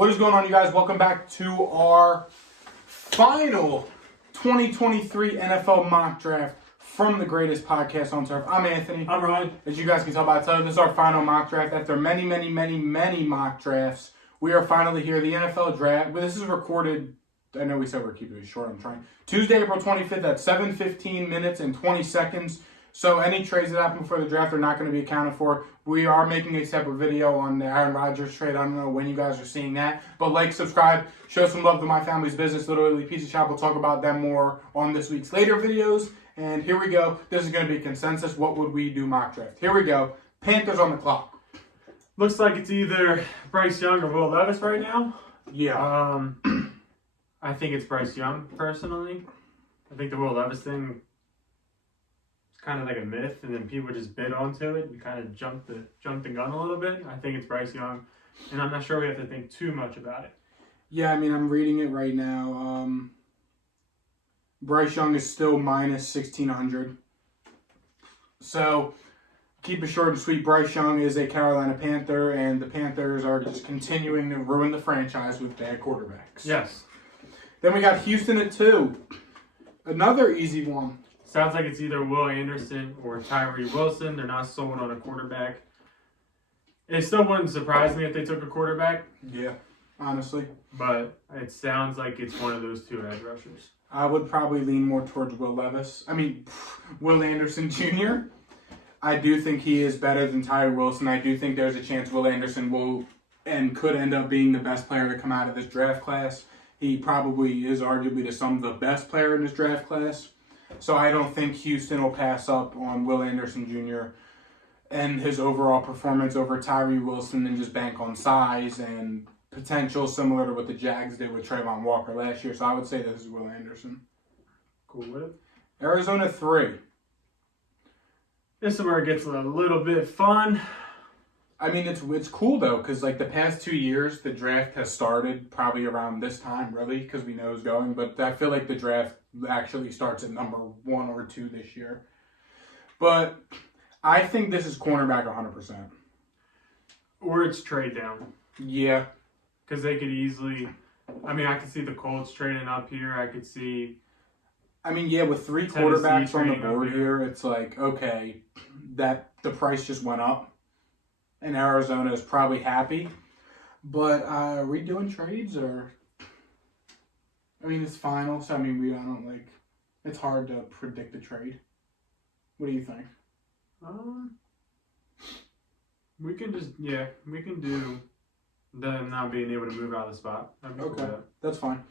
What is going on, you guys? Welcome back to our final 2023 NFL mock draft from the greatest podcast on turf. I'm Anthony. I'm Ryan. As you guys can tell by the title, this is our final mock draft. After many mock drafts, we are finally here. The NFL draft. But this is recorded. I know we said we're keeping it short. I'm trying. Tuesday, April 25th at 7:15 minutes and 20 seconds. So any trades that happen before the draft are not going to be accounted for. We are making a separate video on the Aaron Rodgers trade. I don't know when you guys are seeing that. But like, subscribe, show some love to my family's business, Literally Pizza Shop. We'll talk about them more on this week's later videos. And here we go. This is going to be a consensus. What would we do mock draft? Here we go. Panthers on the clock. Looks like it's either Bryce Young or Will Levis right now. Yeah. I think it's Bryce Young, personally. I think the Will Levis thing is kind of like a myth, and then people just bid onto it and kind of jumped the gun a little bit. I think it's Bryce Young, and I'm not sure we have to think too much about it. Yeah, I mean, I'm reading it right now. Bryce Young is still minus 1,600. So, keep it short and sweet. Bryce Young is a Carolina Panther, and the Panthers are just continuing to ruin the franchise with bad quarterbacks. Yes. Then we got Houston at 2. Another easy one. Sounds like it's either Will Anderson or Tyree Wilson. They're not sold on a quarterback. It still wouldn't surprise me if they took a quarterback. Yeah, honestly. But it sounds like it's one of those two edge rushers. I would probably lean more towards Will Anderson Jr. I do think he is better than Tyree Wilson. I do think there's a chance Will Anderson will and could end up being the best player to come out of this draft class. He probably is arguably the best player in this draft class. So I don't think Houston will pass up on Will Anderson Jr. and his overall performance over Tyree Wilson and just bank on size and potential, similar to what the Jags did with Trayvon Walker last year. So I would say this is Will Anderson. Cool with it. Arizona 3. This is where it gets a little bit fun. I mean, it's cool, though, because, like, the past 2 years, the draft has started probably around this time, really, because we know it's going. But I feel like the draft actually starts at number 1 or 2 this year. But I think this is cornerback 100%. Or it's trade down. Yeah. Because they could easily... I mean, I could see the Colts trading up here. I could see... I mean, yeah, with 3 quarterbacks on the board here, it's like, okay, that the price just went up. And Arizona is probably happy. But are we doing trades or... I mean, it's final, so I mean, it's hard to predict a trade. What do you think? We can do them not being able to move out of the spot. Okay, that's fine.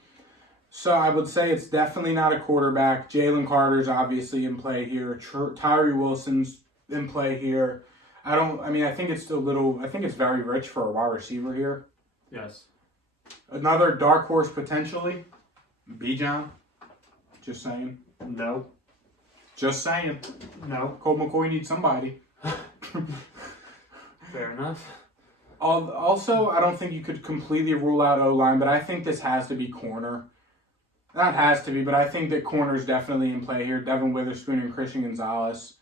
So I would say it's definitely not a quarterback. Jalen Carter's obviously in play here. Tyree Wilson's in play here. I think it's very rich for a wide receiver here. Yes. Another dark horse potentially. Bijan. Just saying. No. Just saying. No. Colt McCoy needs somebody. Fair enough. Also, I don't think you could completely rule out O-line, but I think this has to be corner. Not has to be, but I think that corner is definitely in play here. Devin Witherspoon and Christian Gonzalez.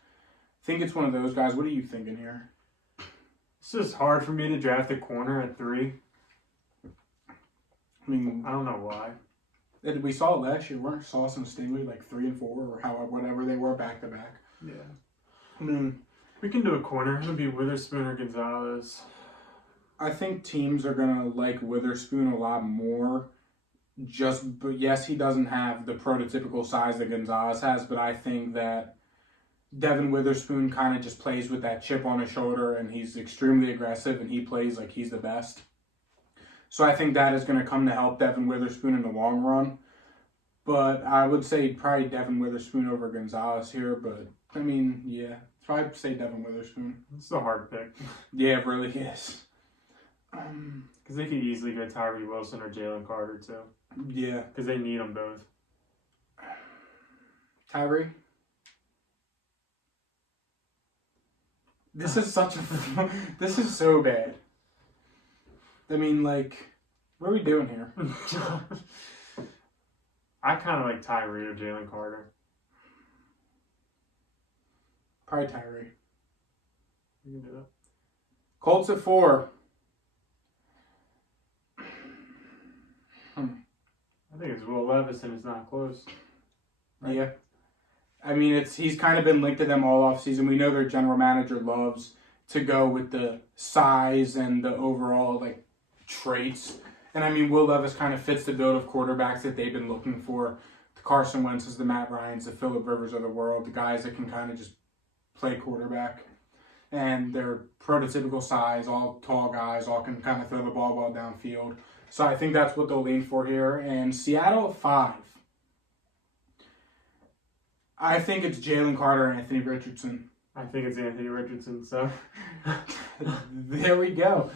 I think it's one of those guys. What are you thinking here? It's just hard for me to draft a corner at 3. I mean, I don't know why. We saw it last year, weren't Sauce and Stingley like 3 and 4 or whatever they were back to back? Yeah. I mean, we can do a corner. It would be Witherspoon or Gonzalez. I think teams are gonna like Witherspoon a lot more. But yes, he doesn't have the prototypical size that Gonzalez has, but I think that Devin Witherspoon kind of just plays with that chip on his shoulder, and he's extremely aggressive, and he plays like he's the best. So I think that is going to come to help Devin Witherspoon in the long run. But I would say probably Devin Witherspoon over Gonzalez here. But, I mean, yeah, probably say Devin Witherspoon. It's a hard pick. Yeah, it really is. Because they could easily go Tyree Wilson or Jalen Carter, too. Yeah. Because they need them both. Tyree? This is this is so bad. I mean, like, what are we doing here? I kind of like Tyree or Jalen Carter. Probably Tyree. You can do that. Colts at 4. I think it's Will Levis, and it's not close. Right? Yeah. I mean, he's kind of been linked to them all off season. We know their general manager loves to go with the size and the overall like traits. And I mean, Will Levis kind of fits the build of quarterbacks that they've been looking for. The Carson Wentz's, the Matt Ryans, the Phillip Rivers of the world, the guys that can kind of just play quarterback. And they're prototypical size, all tall guys, all can kind of throw the ball well downfield. So I think that's what they'll lean for here. And Seattle at 5. I think it's Jalen Carter and Anthony Richardson. I think it's Anthony Richardson, so. There we go.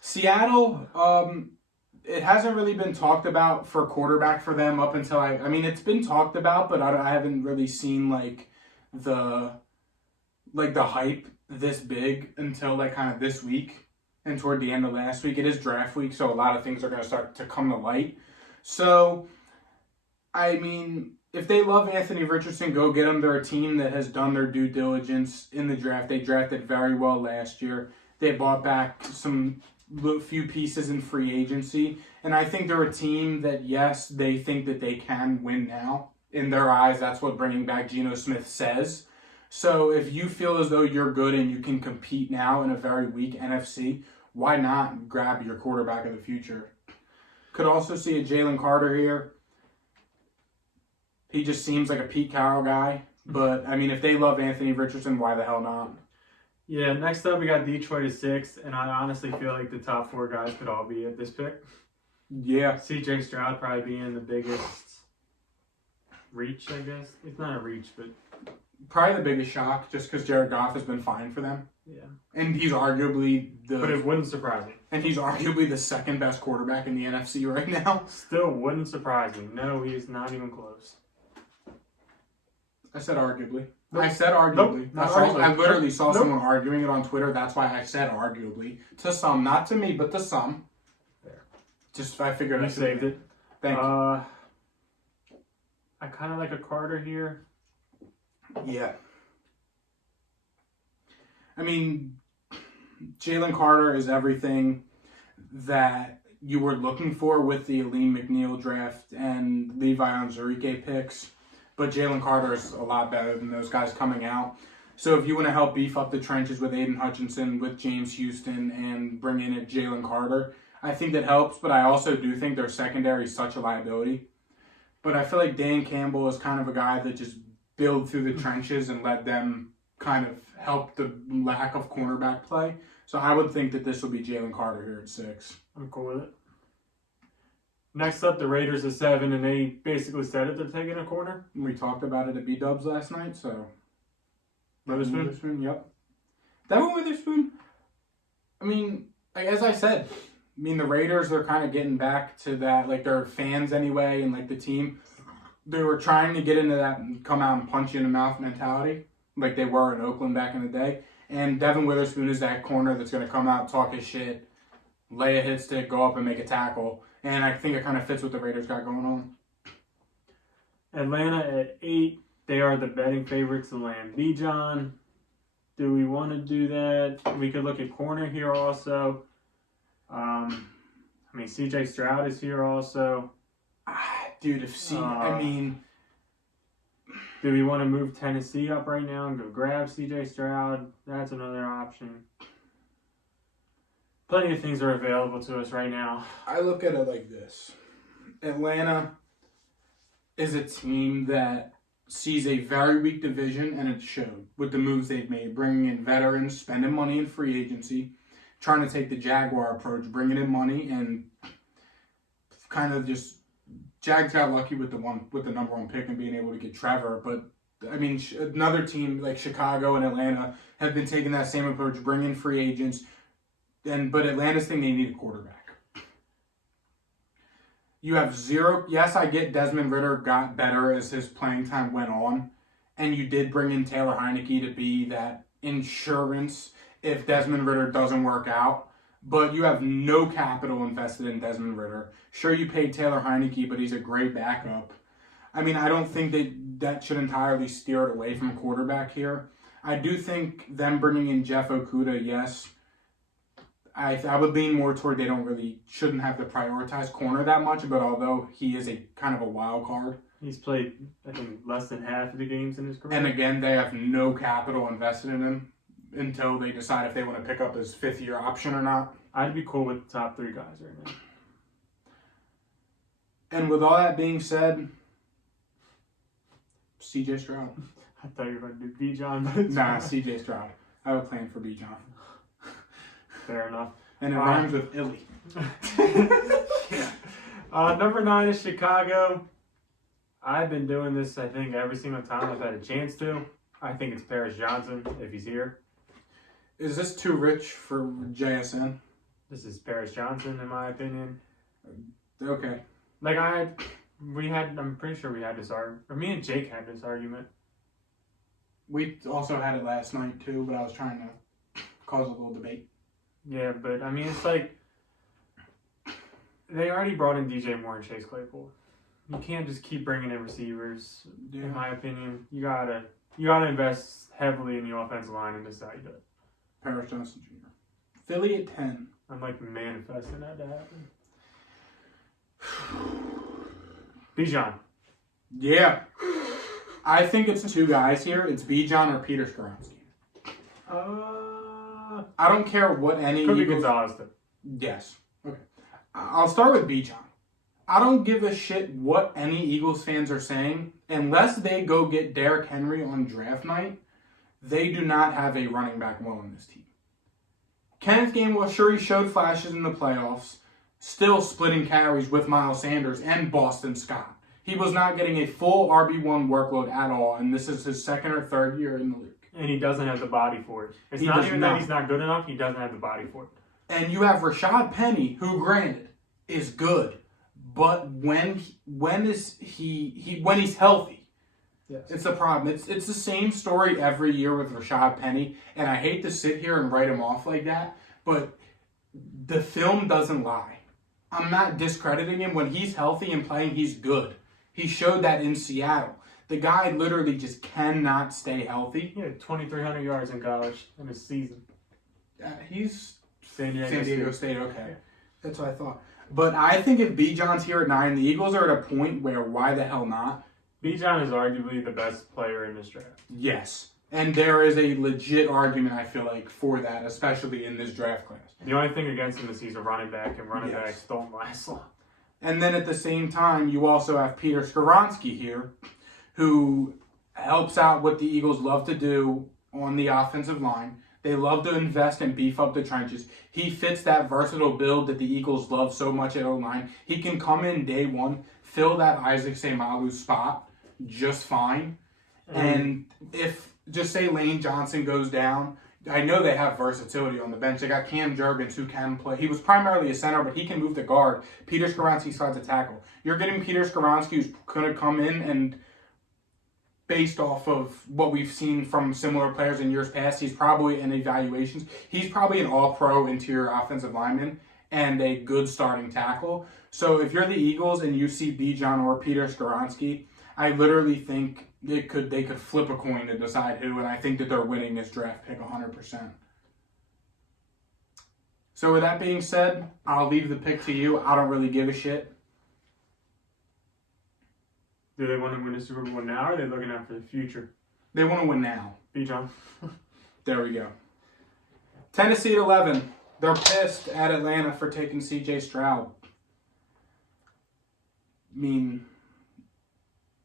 Seattle, it hasn't really been talked about for quarterback for them up until I mean, it's been talked about, but I haven't really seen like the hype this big until like kind of this week and toward the end of last week. It is draft week, so a lot of things are going to start to come to light. So, I mean, if they love Anthony Richardson, go get him. They're a team that has done their due diligence in the draft. They drafted very well last year. They bought back some few pieces in free agency. And I think they're a team that, yes, they think that they can win now. In their eyes, that's what bringing back Geno Smith says. So if you feel as though you're good and you can compete now in a very weak NFC, why not grab your quarterback of the future? Could also see a Jalen Carter here. He just seems like a Pete Carroll guy. But, I mean, if they love Anthony Richardson, why the hell not? Yeah, next up we got Detroit at 6, and I honestly feel like the top 4 guys could all be at this pick. Yeah. CJ Stroud probably being the biggest reach, I guess. It's not a reach, but... Probably the biggest shock, just because Jared Goff has been fine for them. Yeah. And he's arguably But it wouldn't surprise me. And he's arguably the second best quarterback in the NFC right now. Still wouldn't surprise me. No, he's not even close. I said arguably. Nope. I said arguably. Nope, I literally saw nope. someone arguing it on Twitter. That's why I said arguably. To some. Not to me, but to some. There. Just, I figured You I saved it. Thank you. I kind of like a Carter here. Yeah. I mean, Jalen Carter is everything that you were looking for with the Aleem McNeil draft and Levi Onwuzurike picks. But Jalen Carter is a lot better than those guys coming out. So if you want to help beef up the trenches with Aiden Hutchinson, with James Houston, and bring in a Jalen Carter, I think that helps. But I also do think their secondary is such a liability. But I feel like Dan Campbell is kind of a guy that just build through the trenches and let them kind of help the lack of cornerback play. So I would think that this will be Jalen Carter here at 6. I'm cool with it. Next up, the Raiders at 7, and they basically said it. They're taking a corner. We talked about it at B-Dubs last night, so... Witherspoon? Yep. Devin Witherspoon, I mean, like, as I said, I mean, the Raiders are kind of getting back to that, like, their fans anyway, and, like, the team, they were trying to get into that and come out and punch you in the mouth mentality, like they were in Oakland back in the day. And Devin Witherspoon is that corner that's going to come out, talk his shit, lay a hit stick, go up and make a tackle. And I think it kind of fits what the Raiders got going on. Atlanta at 8. They are the betting favorites to land Bijan. Do we want to do that? We could look at corner here also. I mean, CJ Stroud is here also. Dude, I mean... Do we want to move Tennessee up right now and go grab CJ Stroud? That's another option. Plenty of things are available to us right now. I look at it like this. Atlanta is a team that sees a very weak division, and it showed with the moves they've made, bringing in veterans, spending money in free agency, trying to take the Jaguar approach, bringing in money, and kind of just Jags got lucky with the number 1 pick and being able to get Trevor. But I mean, another team like Chicago and Atlanta have been taking that same approach, bringing free agents. But Atlanta's thing, they need a quarterback. You have zero. Yes, I get Desmond Ridder got better as his playing time went on, and you did bring in Taylor Heineke to be that insurance if Desmond Ridder doesn't work out. But you have no capital invested in Desmond Ridder. Sure, you paid Taylor Heineke, but he's a great backup. I mean, I don't think that should entirely steer it away from quarterback here. I do think them bringing in Jeff Okudah, yes. I would lean more toward they shouldn't have to prioritize corner that much, but although he is a kind of a wild card. He's played, I think, less than half of the games in his career. And again, they have no capital invested in him until they decide if they want to pick up his fifth-year option or not. I'd be cool with the top 3 guys right now. And with all that being said, CJ Stroud. I thought you were going to do Bijan. Nah, CJ Stroud. I have a plan for Bijan. Fair enough. And it rhymes with Illy. Yeah. Number 9 is Chicago. I've been doing this, I think, every single time I've had a chance to. I think it's Paris Johnson, if he's here. Is this too rich for JSN? This is Paris Johnson, in my opinion. Okay. Like, I'm pretty sure we had this argument. Or me and Jake had this argument. We also had it last night, too, but I was trying to cause a little debate. Yeah, but, I mean, it's like, they already brought in DJ Moore and Chase Claypool. You can't just keep bringing in receivers, in my opinion. You gotta invest heavily in the offensive line, and this is how you do it. Paris Johnson Jr. Philly at 10. I'm like manifesting that to happen. Bijan. Yeah. I think it's 2 guys here. It's Bijan or Peter Skoronski. I don't care what any Could be Eagles... Gonzalez, though. Yes. Okay. I'll start with Bijan. I don't give a shit what any Eagles fans are saying. Unless they go get Derrick Henry on draft night, they do not have a running back well in this team. Kenneth Gainwell, sure, he showed flashes in the playoffs, still splitting carries with Miles Sanders and Boston Scott. He was not getting a full RB1 workload at all, and this is his 2nd or 3rd year in the league. And he doesn't have the body for it. It's not even that he's not good enough, he doesn't have the body for it. And you have Rashad Penny, who, granted, is good, but when he's healthy, yes. It's a problem. It's the same story every year with Rashad Penny, and I hate to sit here and write him off like that, but the film doesn't lie. I'm not discrediting him. When he's healthy and playing, he's good. He showed that in Seattle. The guy literally just cannot stay healthy. He had 2,300 yards in college in a season. He's San Diego State, okay. Yeah. That's what I thought. But I think if Bijan's here at 9, the Eagles are at a point where why the hell not? Bijan is arguably the best player in this draft. Yes. And there is a legit argument, I feel like, for that, especially in this draft class. The only thing against him is he's a running back, and running backs don't last long. And then at the same time, you also have Peter Skoronski here, who helps out what the Eagles love to do on the offensive line. They love to invest and beef up the trenches. He fits that versatile build that the Eagles love so much at O-line. He can come in day one, fill that Isaac Seumalo spot just fine. And if, just say Lane Johnson goes down, I know they have versatility on the bench. They got Cam Jurgens who can play. He was primarily a center, but he can move to guard. Peter Skoronski slides a tackle. You're getting Peter Skoronski who's going to come in and based off of what we've seen from similar players in years past, he's probably in evaluations. He's probably an all-pro interior offensive lineman and a good starting tackle. So if you're the Eagles and you see Bijan or Peter Skoronski, I literally think they could flip a coin to decide who, and I think that they're winning this draft pick 100%. So with that being said, I'll leave the pick to you. I don't really give a shit. Do they want to win the Super Bowl now, or are they looking out for the future? They want to win now. Bijan. There we go. Tennessee at 11. They're pissed at Atlanta for taking C.J. Stroud. I mean,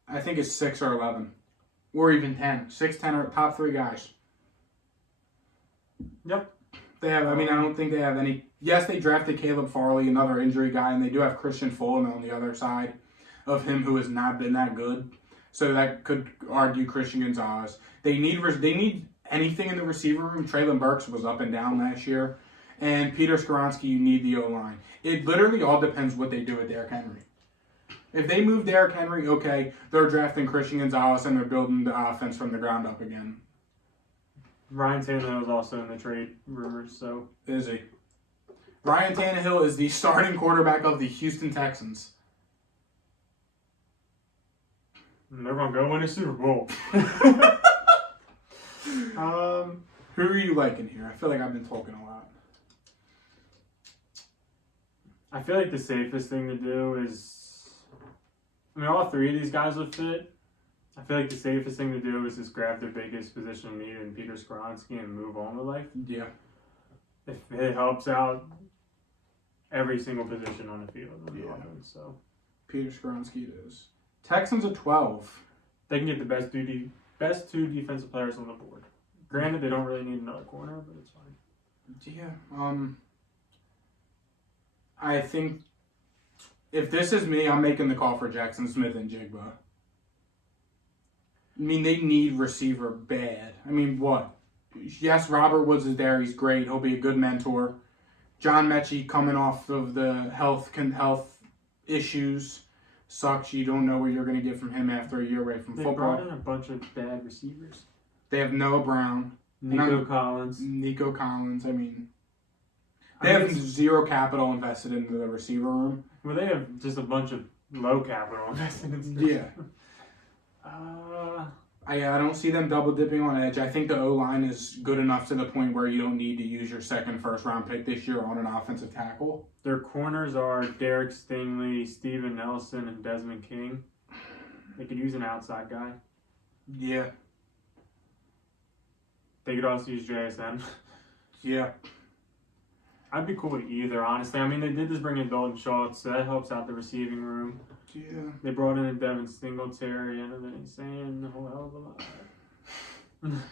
I think it's 6 or 11. Or even 10. 6, 10 are top 3 guys. Yep. They have, I don't think they have any. Yes, they drafted Caleb Farley, another injury guy, and they do have Christian Fulton on the other side of him who has not been that good. So that could argue Christian Gonzalez. They need anything in the receiver room. Traylon Burks was up and down last year. And Peter Skoronski, you need the O-line. It literally all depends what they do with Derrick Henry. If they move Derrick Henry, okay, they're drafting Christian Gonzalez and they're building the offense from the ground up again. Ryan Tannehill is also in the trade rumors, so. Is he? Ryan Tannehill is the starting quarterback of the Houston Texans. And they're going to go win a Super Bowl. Who are you liking here? I feel like I've been talking a lot. I feel like the safest thing to do is, I mean, all three of these guys would fit. I feel like the safest thing to do is just grab their biggest position of need in Peter Skoronsky and move on with life. Yeah. If it helps out every single position on the field. On the offense, so Peter Skoronsky it is. Texans at 12. they can get the best two defensive players on the board. Granted, they don't really need another corner, but it's fine. Yeah. I think if this is me, I'm making the call for Jackson Smith and Jigba. I mean, they need receiver bad. I mean, what? Yes, Robert Woods is there. He's great. He'll be a good mentor. John Mechie coming off of the health issues. Sucks. You don't know what you're going to get from him after a year away from They football. brought in a bunch of bad receivers. They have Noah Brown. Nico Collins. I mean, they have zero capital invested into the receiver room. Well, they have just a bunch of low capital invested in stuff. Yeah. I don't see them double dipping on edge. I think the O-line is good enough to the point where you don't need to use your second first-round pick this year on an offensive tackle. Their corners are Derek Stingley, Steven Nelson, and Desmond King. They could use an outside guy. Yeah. They could also use JSN. Yeah. I'd be cool with either, honestly. I mean, they did just bring in Dalton Schultz, so that helps out the receiving room. Yeah. They brought in a Devin Singletary, and then he's saying a whole hell of a lot.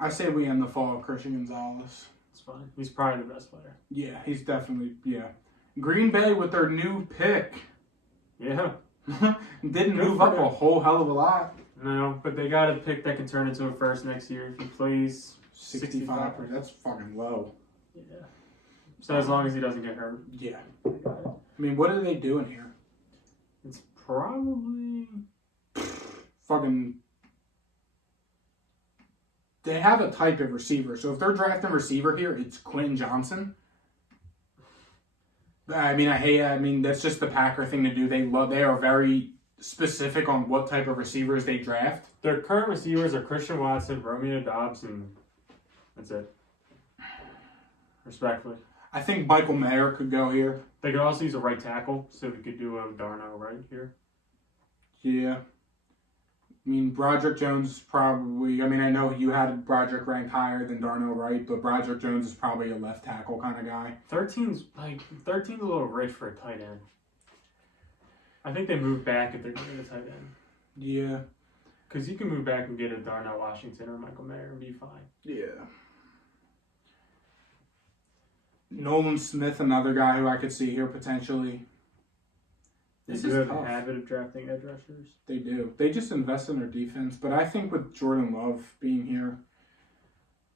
I say we end the fall of Christian Gonzalez. It's fine. He's probably the best player. Yeah, he's definitely, yeah. Green Bay with their new pick. Yeah. Didn't Good move for up them. a whole hell of a lot. No, but they got a pick that can turn into a first next year if he plays 65%. That's fucking low. Yeah. So as long as he doesn't get hurt. Yeah. They got it. I mean, what are they doing here? It's probably... Fucking... They have a type of receiver. So if they're drafting receiver here, it's Quentin Johnson. I mean, that's just the Packer thing to do. They are very specific on what type of receivers they draft. Their current receivers are Christian Watson, Romeo Doubs, and that's it. Respectfully. I think Michael Mayer could go here. They could also use a right tackle, so we could do a Darnell right here. Yeah. I mean, Broderick Jones probably... I mean, I know you had Broderick ranked higher than Darnell Wright, but Broderick Jones is probably a left tackle kind of guy. 13's a little rich for a tight end. I think they move back if they're getting a tight end. Yeah. Because you can move back and get a Darnell Washington or Michael Mayer and be fine. Yeah. Nolan Smith, another guy who I could see here potentially. They This do is have tough. a habit of drafting edge rushers. They do. They just invest in their defense. But I think with Jordan Love being here,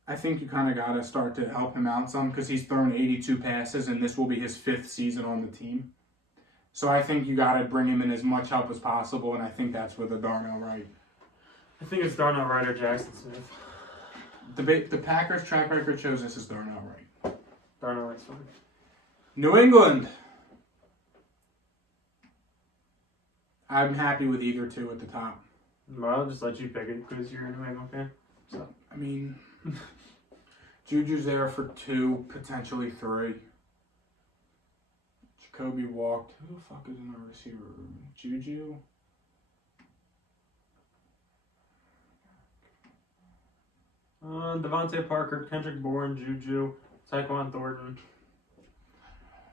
I think you kind of got to start to help him out some because he's thrown 82 passes and this will be his 5th season on the team. So I think you got to bring him in as much help as possible, and I think that's with a Darnell Wright. I think it's Darnell Wright or Jackson Smith. The Packers' track record shows this is Darnell Wright. Darnell Wright's fine. New England. I'm happy with either two at the top. Well, I'll just let you pick it because you're a New England fan. So. I mean, Juju's there for 2, potentially 3. Jacoby walked. Who the fuck is in our receiver room? Juju? Devontae Parker, Kendrick Bourne, Juju, Tyquan Thornton,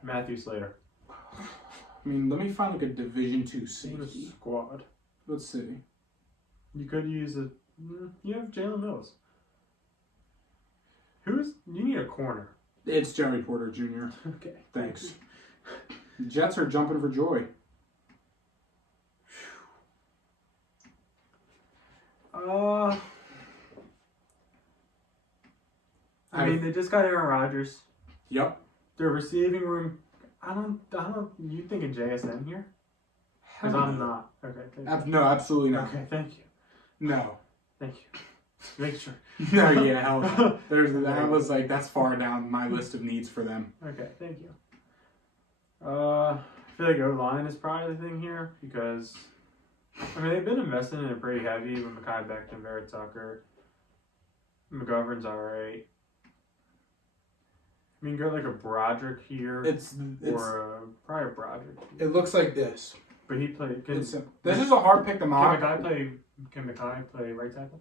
Matthew Slater. I mean, let me find like a Division II safety. Squad. Let's see. You could use a... You have Jalen Mills. You need a corner. It's Joey Porter Jr. Okay. Thanks. Jets are jumping for joy. I mean, they just got Aaron Rodgers. Yep. Their receiving room... I don't... You thinking JSN here? Because I'm not. Okay, thank you. No, absolutely not. Okay, thank you. No. Thank you. Make sure. No, yeah, hell no. That was like, that's far down my list of needs for them. Okay, thank you. I feel like O-line is probably the thing here because, I mean, they've been investing in it pretty heavy with Mekhi Becton, Barrett Tucker. McGovern's alright. I mean, go like a Broderick here, It's or probably a Broderick. it looks like this. But he played. This is a hard pick to mock. Can Mackay play right tackle?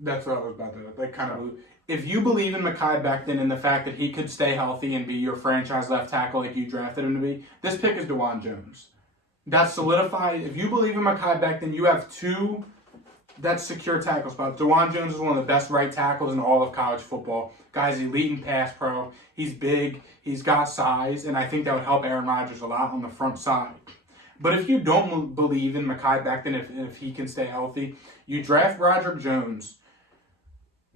That's what I was about to kind of. If you believe in Mekhi Becton and the fact that he could stay healthy and be your franchise left tackle like you drafted him to be, this pick is DeJuan Jones. That's solidified. If you believe in Mekhi Becton, you have two. That's secure tackle spots. DeJuan Jones is one of the best right tackles in all of college football. Guy's elite in pass pro. He's big. He's got size, and I think that would help Aaron Rodgers a lot on the front side. But if you don't believe in Mekhi Becton, if he can stay healthy, you draft Broderick Jones,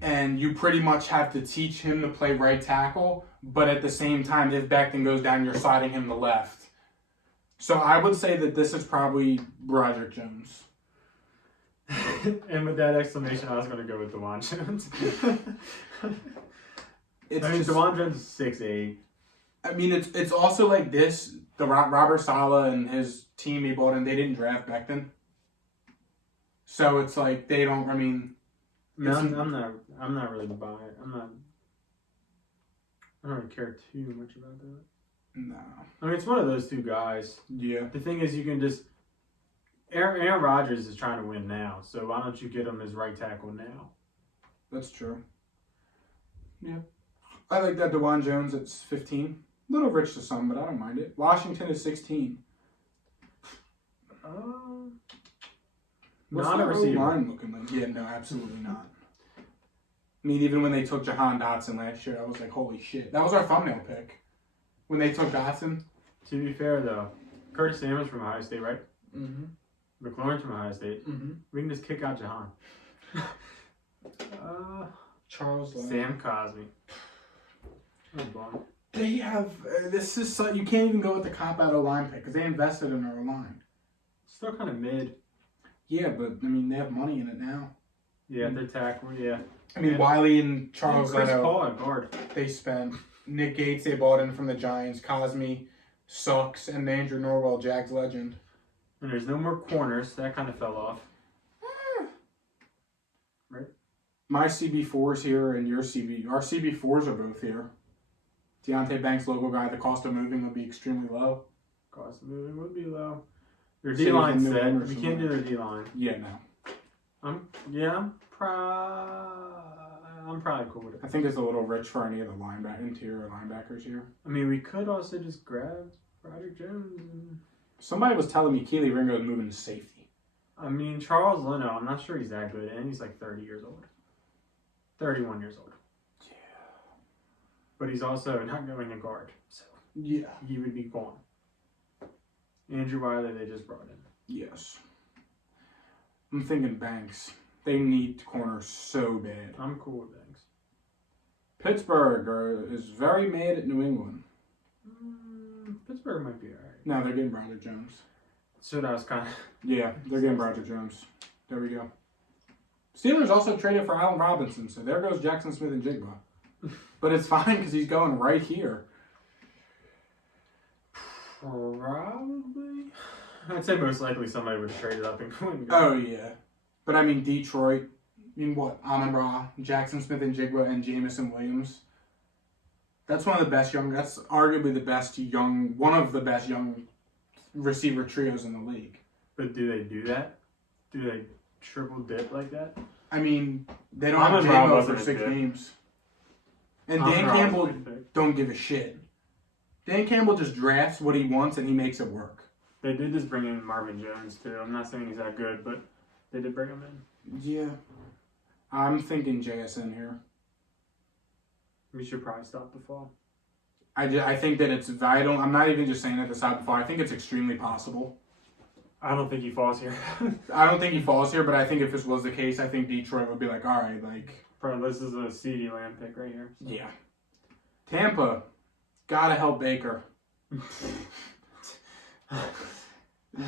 and you pretty much have to teach him to play right tackle. But at the same time, if Becton goes down, you're sliding him to left. So I would say that this is probably Broderick Jones. And with that exclamation, I was going to go with DeJuan Jones. DeJuan Jones is 6'8". I mean, it's also like this. The Robert Saleh and his team he bought in, they didn't draft Becton. So it's like they don't. I mean, I'm not really buying it. I don't really care too much about that. No. I mean, it's one of those two guys. Yeah. The thing is, you can just. Aaron Rodgers is trying to win now, so why don't you get him as right tackle now? That's true. Yeah. I like that DeJuan Jones at 15. A little rich to some, but I don't mind it. Washington is 16. What's Not the a receiver. line looking like? Yeah, no, absolutely not. I mean, even when they took Jahan Dotson last year, I was like, holy shit. That was our thumbnail pick. When they took Dotson. To be fair, though, Curtis Samuel's from Ohio State, right? Mm-hmm. McLaurin's from Ohio State. Mm-hmm. We can just kick out Jahan. Charles Leno. Sam Cosmi. Oh, boy. They have this is so, you can't even go with the cop out line pick because they invested in our line. Still kind of mid. Yeah, but I mean they have money in it now. Yeah, their tackle. Yeah. I mean Wiley and Charles Chris Leno. Paul at guard. They spent Nick Gates. They bought in from the Giants. Cosme sucks, and Andrew Norwell, Jags legend. And there's no more corners. That kind of fell off. Right. My CB4's here, and our CB4s are both here. Deontay Banks, local guy. The cost of moving would be extremely low. Cost of moving would be low. Their Same D-line with New set. England or We can't do somewhere. their D-line. Yeah, no. I'm probably cool with it. I think it's a little rich for any of the interior linebackers here. I mean, we could also just grab Broderick Jones. Somebody was telling me Keely Ringo is moving to safety. I mean, Charles Leno, I'm not sure he's that good, and he's like 30 years old. 31 years old. Yeah. But he's also not going to guard, so Yeah. he would be gone. Andrew Wiley, they just brought in. Yes. I'm thinking Banks. They need corners so bad. I'm cool with Banks. Pittsburgh is very mad at New England. Pittsburgh might be alright. No, they're getting Broderick Jones. So that was kind of... Yeah, they're getting Broderick Jones. There we go. Steelers also traded for Allen Robinson, so there goes Jackson Smith and Jigba. But it's fine because he's going right here. Probably. I'd say most likely somebody would have traded up and go. Oh, yeah. But I mean, Detroit, I mean, what? Amon-Ra, Jackson Smith and Jigba, and Jamison Williams. That's one of the best that's arguably the best one of the best young receiver trios in the league. But do they do that? Do they triple dip like that? I mean, they don't have Amon-Ra J-Mo wasn't for a 6 pick. games. And Dan Amon-Ra Campbell wasn't a pick. don't give a shit. Dan Campbell just drafts what he wants and he makes it work. They did just bring in Marvin Jones, too. I'm not saying he's that good, but they did bring him in. Yeah. I'm thinking JSN here. We should probably stop the fall. I think that it's vital. I'm not even just saying that to stop the fall. I think it's extremely possible. I don't think he falls here. I don't think he falls here, but I think if this was the case, I think Detroit would be like, all right, like... Bro, this is a CeeDee Lamb pick right here. So. Yeah. Tampa, gotta help Baker. I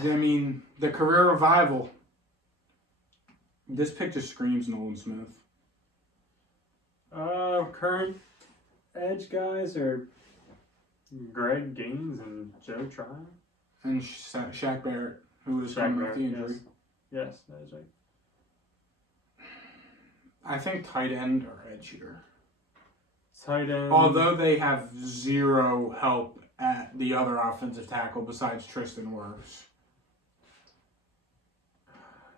mean, the career revival. This pick just screams Nolan Smith. Current edge guys are Greg Gaines and Joe Tryon. And Shaq Barrett, who was coming off the injury. Yes, that is right. I think tight end or edge here. Tight end. Although they have zero help at the other offensive tackle besides Tristan Wirfs.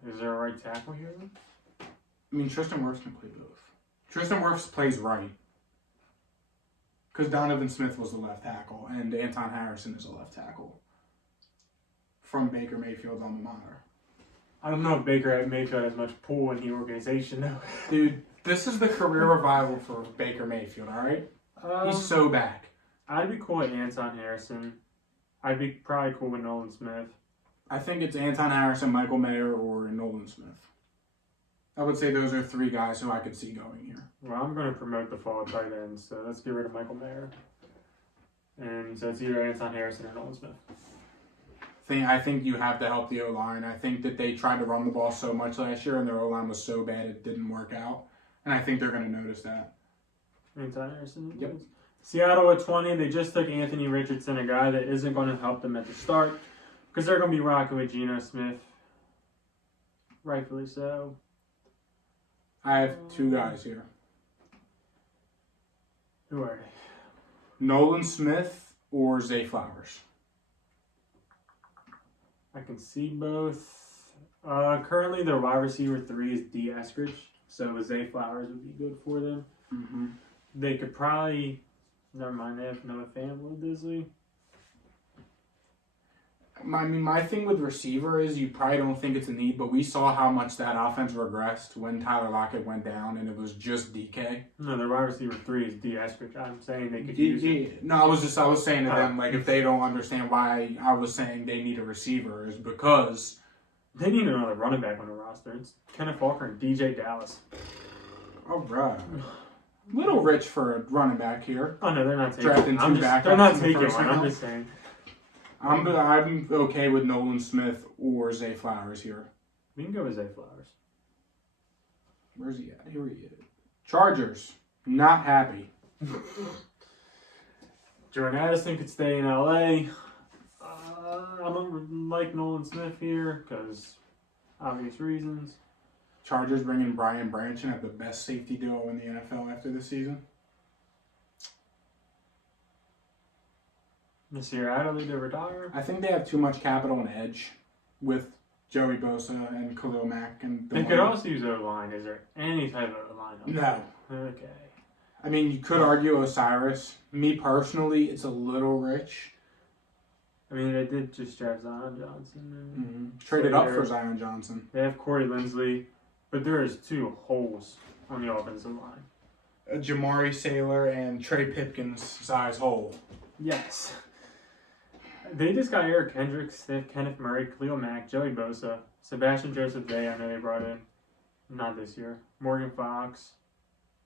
Is there a right tackle here? I mean, Tristan Wirfs can play both. Tristan Wirfs plays right. Because Donovan Smith was the left tackle, and Anton Harrison is a left tackle. From Baker Mayfield's alma mater. I don't know if Baker Mayfield has much pull in the organization, though. Dude, this is the career revival for Baker Mayfield, alright? He's so back. I'd be cool with Anton Harrison. I'd be probably cool with Nolan Smith. I think it's Anton Harrison, Michael Mayer, or Nolan Smith. I would say those are three guys who I could see going here. Well, I'm going to promote the fall tight end, so let's get rid of Michael Mayer. And so it's either Anton Harrison or Nolan Smith. I think you have to help the O-line. I think that they tried to run the ball so much last year, and their O-line was so bad it didn't work out. And I think they're going to notice that. Anton Harrison? Yep. Seattle at 20, they just took Anthony Richardson, a guy that isn't going to help them at the start, because they're going to be rocking with Geno Smith. Rightfully so. I have two guys here. Who are they? Nolan Smith or Zay Flowers. I can see both. Currently, their wide receiver 3 is D. Eskridge, so Zay Flowers would be good for them. Mm-hmm. They could probably... Never mind, they have Noah Fant, Will Disley. My thing with receiver is you probably don't think it's a need, but we saw how much that offense regressed when Tyler Lockett went down, and it was just DK. No, their wide receiver 3 is D. Eskridge. I'm saying they could use it. No, I was saying to them, like, if they don't understand why I was saying they need a receiver, is because... They need another running back on the roster. It's Kenneth Walker and DJ Dallas. All right. Little rich for a running back here. Oh, no, they're not taking Drafting two backups They're not in the taking first one. I'm round. just saying. I'm okay with Nolan Smith or Zay Flowers here. We can go with Zay Flowers. Where's he at? Here he is. Chargers. Not happy. Jordan Addison could stay in LA. I don't like Nolan Smith here because obvious reasons. Chargers bringing Brian Branch in at the best safety duo in the NFL after this season. Nasir Adderley to retire. I think they have too much capital and edge with Joey Bosa and Khalil Mack. And They could also use O-line. Is there any type of O-line? No. Okay. I mean, you could argue Osiris. Me personally, it's a little rich. I mean, they did just draft Zion Johnson. And Traded up for Zion Johnson. They have Corey Linsley, but there is 2 holes on the offensive line. A Jamari Saylor and Trey Pipkins size hole. Yes. They just got Eric Kendricks, they have Kenneth Murray, Khalil Mack, Joey Bosa, Sebastian Joseph Day, I know they brought in. Not this year. Morgan Fox,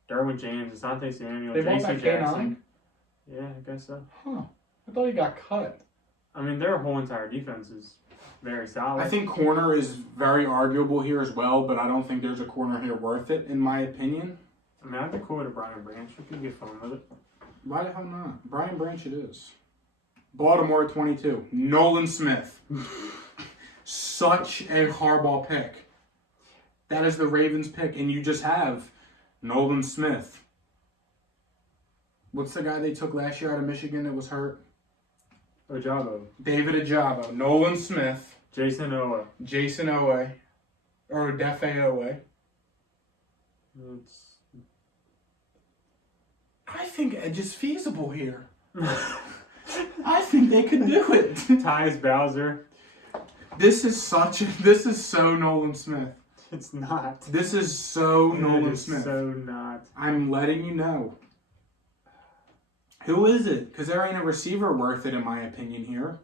Derwin James, Asante Samuel, They brought Jason back Jackson. K9? Yeah, I guess so. Huh. I thought he got cut. I mean, their whole entire defense is very solid. I think corner is very arguable here as well, but I don't think there's a corner here worth it, in my opinion. I mean, I'd be cool with a Brian Branch. We could get fun with it. Why the hell not? Brian Branch it is. Baltimore at 22. Nolan Smith. Such a Harbaugh pick. That is the Ravens pick, and you just have Nolan Smith. What's the guy they took last year out of Michigan that was hurt? Ojabo. David Ajabo. Nolan Smith. Jason Owa. Jason Owe. Or Defe Owe. It's... I think Edge is feasible here. I think they could do it. Tyus Bowser. This is so Nolan Smith. It's not. This is so Nolan It is Smith. so not. I'm letting you know. Who is it? Because there ain't a receiver worth it, in my opinion, here.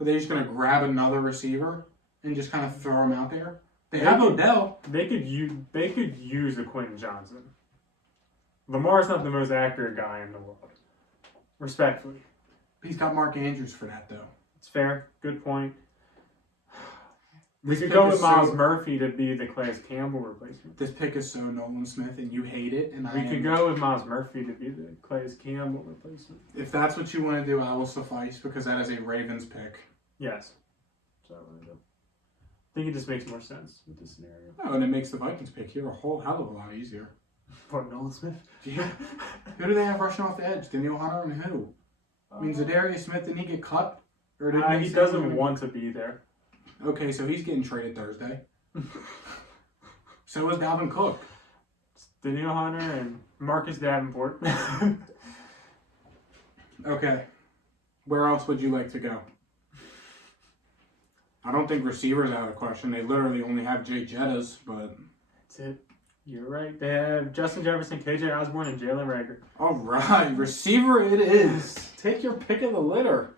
Are they just going to grab another receiver and just kind of throw him out there? They have Odell. They could use a Quentin Johnson. Lamar's not the most accurate guy in the world. Respectfully. He's got Mark Andrews for that, though. It's fair. Good point. We This could pick go is with Miles so- Murphy to be the Calais Campbell replacement. This pick is so Nolan Smith, and you hate it, and We could go with Miles Murphy to be the Calais Campbell replacement. If that's what you want to do, I will suffice, because that is a Ravens pick. Yes. So I want to do. I think it just makes more sense with this scenario. Oh, and it makes the Vikings pick here a whole hell of a lot easier. What, Nolan Smith? Yeah. Who do they have rushing off the edge? Daniel Hunter and who? I mean, Zadarius Smith, didn't he get cut? Or did He doesn't want to be there. Okay, so he's getting traded Thursday. So is Dalvin Cook. It's Daniel Hunter and Marcus Davenport. Okay. Where else would you like to go? I don't think receivers out of the question. They literally only have Jay Jettas, but... That's it. You're right. They have Justin Jefferson, KJ Osborne, and Jalen Rager. All right. Receiver it is. Take your pick of the litter.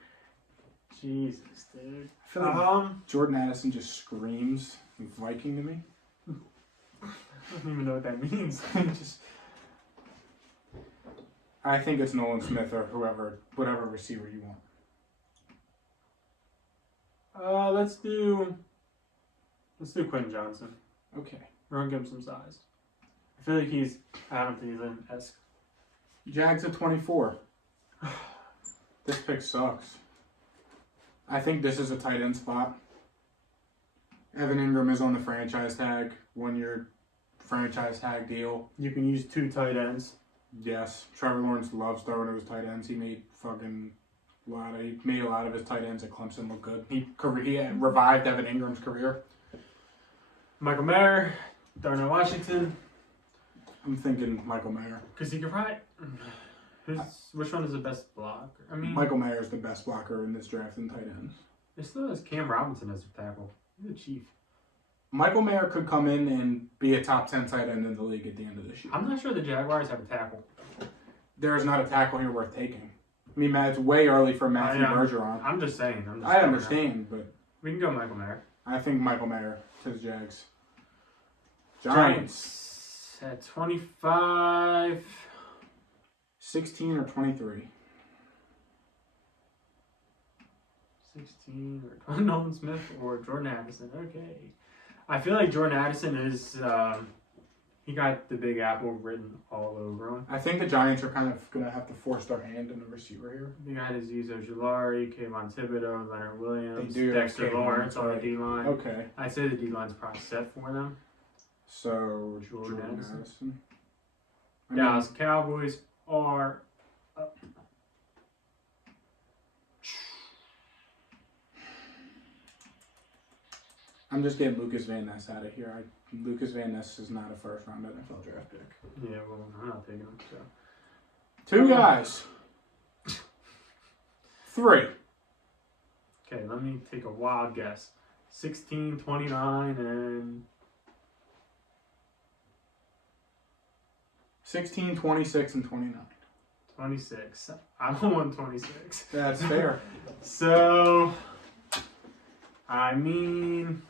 Jesus, dude. I feel like Jordan Addison just screams Viking to me. I don't even know what that means. I think it's Nolan Smith or whatever receiver you want. Let's do Quentin Johnson. Okay. We're gonna give him some size. I feel like he's Adam Thielen-esque. Jags at 24. This pick sucks. I think this is a tight end spot. Evan Ingram is on the franchise tag, 1-year franchise tag deal. You can use 2 tight ends. Yes, Trevor Lawrence loves throwing to his tight ends. He made a lot of his tight ends at Clemson look good. He revived Evan Ingram's career. Michael Mayer, Darnell Washington. I'm thinking Michael Mayer. Because he could probably... Which one is the best blocker? I mean, Michael Mayer is the best blocker in this draft in tight ends. It still has Cam Robinson as a tackle. He's a chief. Michael Mayer could come in and be a top 10 tight end in the league at the end of this year. I'm not sure the Jaguars have a tackle. There is not a tackle here worth taking. I mean, it's way early for Matthew Bergeron. I'm just saying. I understand, but... We can go Michael Mayer. I think Michael Mayer to the Jags. Giants. At 25... 16 or 23? 16 or Nolan Smith or Jordan Addison. Okay. I feel like Jordan Addison is... he got the Big Apple written all over him. I think the Giants are kind of going to have to force their hand in the receiver here. They got Azeez Ojulari, Kayvon Thibodeau, Leonard Williams, They do Dexter Lawrence on the D-line. Okay. I'd say the D-line's probably set for them. So, Jordan Addison. Dallas Cowboys are up. I'm just getting Lucas Van Ness out of here. Lucas Van Ness is not a first-round NFL draft pick. Yeah, well, I'm not taking him, so. 2 guys. 3. Okay, let me take a wild guess. 16, 29, and... 16, 26, and 29. 26. I don't want 26. That's fair. So, I mean...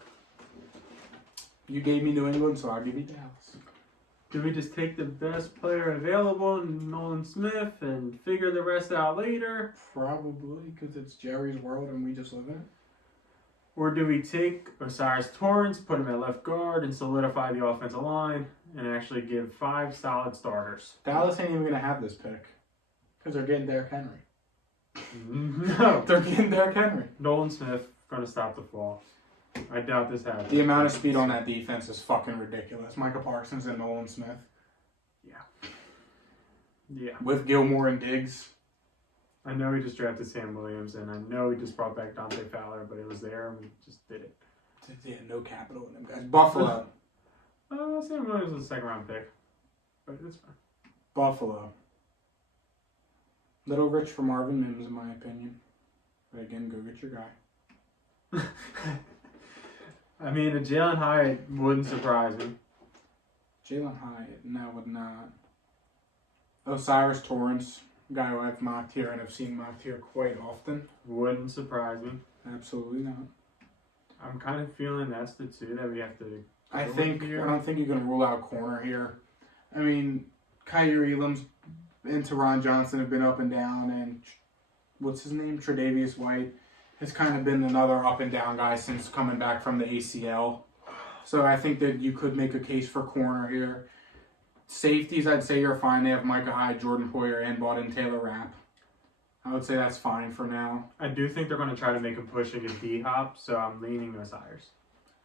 You gave me New England, so I'll give you Dallas. Do we just take the best player available, Nolan Smith, and figure the rest out later? Probably, because it's Jerry's world and we just live in it. Or do we take Osiris Torrance, put him at left guard, and solidify the offensive line, and actually give 5 solid starters? Dallas ain't even going to have this pick, because they're getting Derrick Henry. No. They're getting Derrick Henry. Nolan Smith, going to stop the fall. I doubt this happens. The amount of speed on that defense is fucking ridiculous. Micah Parsons and Nolan Smith. Yeah. With Gilmore and Diggs. I know we just drafted Sam Williams, and I know we just brought back Dante Fowler, but it was there, and we just did it. Yeah, no capital in them guys. Buffalo. Sam Williams was a second-round pick, but it's fine. Buffalo. Little rich for Marvin Mims, in my opinion. But again, go get your guy. I mean, a Jalen Hyatt wouldn't surprise me. Jalen Hyatt, no, would not. Osiris Torrance, guy who I've mocked here and have seen mocked here quite often. Wouldn't surprise me. Absolutely not. I'm kind of feeling that's the 2 that we have to. I don't think you can rule out corner here. I mean, Kyrie Elam's and Teron Johnson have been up and down, and what's his name? Tre'Davious White has kind of been another up and down guy since coming back from the ACL. So I think that you could make a case for corner here. Safeties, I'd say you're fine. They have Micah Hyde, Jordan Poyer, and bought in Taylor Rapp. I would say that's fine for now. I do think they're going to try to make a push against D-Hop, so I'm leaning Osiris.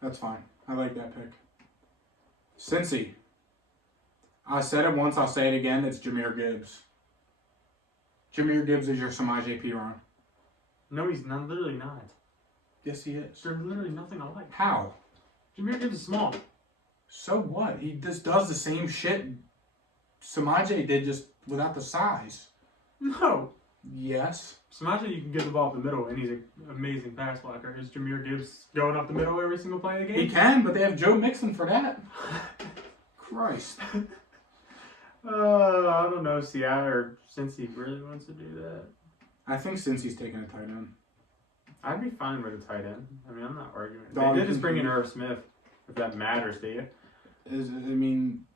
That's fine. I like that pick. Cincy. I said it once, I'll say it again. It's Jahmyr Gibbs. Jahmyr Gibbs is your Samaje Perine. No, he's not. Literally not. Yes, he is. They're literally nothing alike. How? Jahmyr Gibbs is small. So what? He just does the same shit Samaje did, just without the size. No. Yes. Samaje, you can get the ball up the middle, and he's an amazing pass blocker. Is Jahmyr Gibbs going up the middle every single play of the game? He can, but they have Joe Mixon for that. Christ. I don't know, Seattle or Cincy really wants to do that. I think since he's taking a tight end. I'd be fine with a tight end. I mean, I'm not arguing. Dog, They did just bring in Irv Smith, if that matters to you.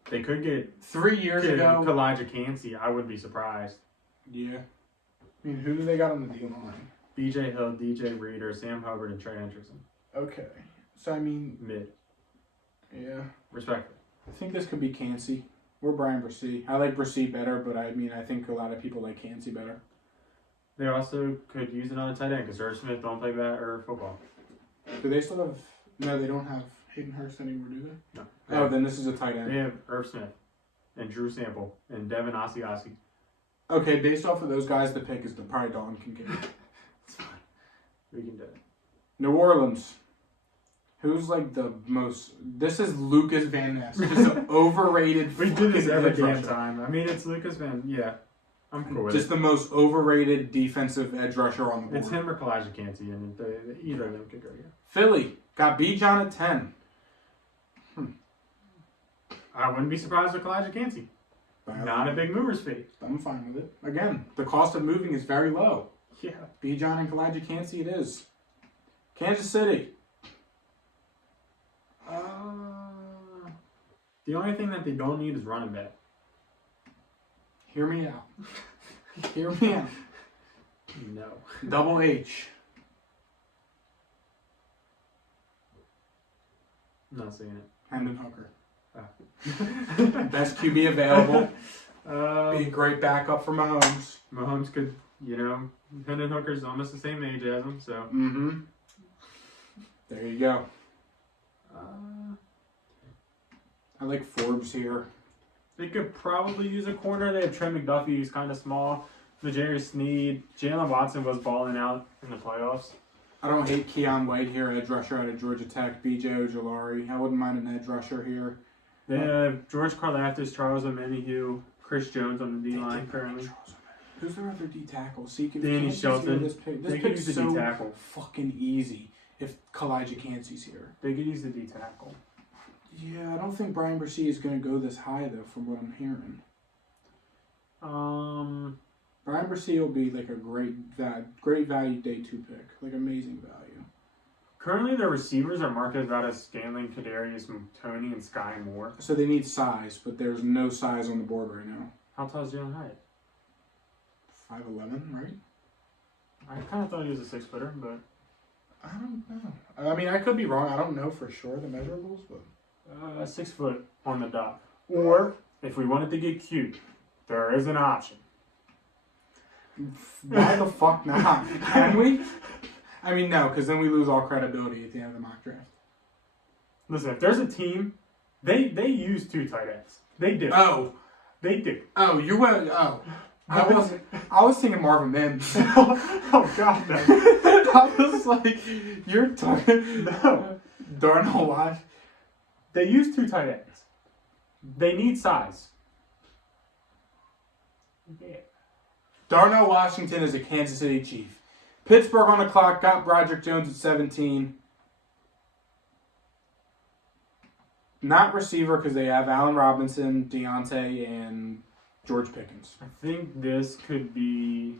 They could get 3 years ago. Elijah Cansey. I wouldn't be surprised. Yeah. I mean, who do they got on the deal line? B.J. Hill, D.J. Reader, Sam Hubbard, and Trey Hendrickson. Okay. So, I mean. Mid. Yeah. Respectfully. I think this could be Cansey or Brian Brissy. I like Brissy better, but I think a lot of people like Cansey better. They also could use another tight end because Irv Smith don't play bat or football. Do they still have? No, they don't have Hayden Hurst anymore, do they? No. Oh, then this is a tight end. They have Irv Smith and Drew Sample and Devin Asiasi. Okay, based off of those guys, the pick is probably Dalton Kincaid. It's fine. We can do it. New Orleans. Who's like the most? This is Lucas Van Ness. Just an overrated. We do this every edge damn rusher. time. I mean, it's Lucas Van. Yeah, I'm cool with Just it. the most overrated defensive edge rusher on the board. It's him or Elijah Cansey, and either of them could go here. Philly got Bijan at 10. I wouldn't be surprised with Elijah Cansey. Not a big movers fee. I'm fine with it. Again, the cost of moving is very low. Yeah. Bijan and Elijah Cansey it is. Kansas City. The only thing that they don't need is running back. Hear me out. Hear me out. No. Double H. I'm not seeing it. Hendon Hooker. Oh. Best QB available. Be a Um, great backup for Mahomes. Mahomes could, Hendon Hooker's almost the same age as him, so. Mm-hmm. There you go. I like Forbes here. They could probably use a corner. They have Trey McDuffie, who's kind of small. Najarius Sneed. Jalen Watson was balling out in the playoffs. I don't hate Keon White here, edge rusher out of Georgia Tech. B.J. Ojolari. I wouldn't mind an edge rusher here. They have George Karlaftis, Charles Omenihu, Chris Jones on the D-line currently. Who's their other D tackle? See, Danny Shelton. This pick, They this could pick's use the so D-tackle. fucking easy if Elijah Cansey's here. They could use the D-tackle. Yeah, I don't think Brian Brissy is going to go this high, though, from what I'm hearing. Brian Brissy will be like a great value day 2 pick. Like, amazing value. Currently, their receivers are Marquez Valdez-Scantling, Kadarius Toney, and Sky Moore. So they need size, but there's no size on the board right now. How tall is Jalen Hyatt? 5'11", right? I kind of thought he was a 6-footer, but I don't know. I mean, I could be wrong. I don't know for sure the measurables, but 6 foot on the dot. Or, if we wanted to get cute, there is an option. why the fuck not? Can we? I mean, no, because then we lose all credibility at the end of the mock draft. Listen, if there's a team, they use 2 tight ends. They do. Oh, They do. oh, you went. Oh, I was thinking Marvin Mims. Oh, God, no. I was like, you're talking. No. Darnell Wash. They use 2 tight ends. They need size. Yeah. Darnell Washington is a Kansas City Chief. Pittsburgh on the clock got Broderick Jones at 17. Not receiver because they have Allen Robinson, Deontay, and George Pickens. I think this could be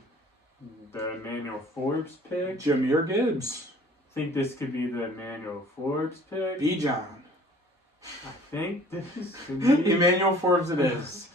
the Emmanuel Forbes pick. Jahmyr Gibbs. I think this could be the Emmanuel Forbes pick. Bijan. I think this could be... Emmanuel Forbes it is.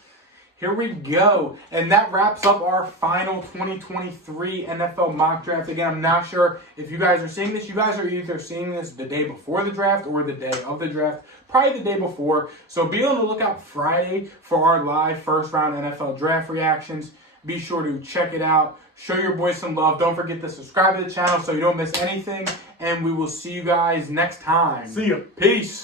Here we go. And that wraps up our final 2023 NFL mock draft. Again, I'm not sure if you guys are seeing this. You guys are either seeing this the day before the draft or the day of the draft. Probably the day before. So be on the lookout Friday for our live first round NFL draft reactions. Be sure to check it out. Show your boys some love. Don't forget to subscribe to the channel so you don't miss anything. And we will see you guys next time. See ya. Peace.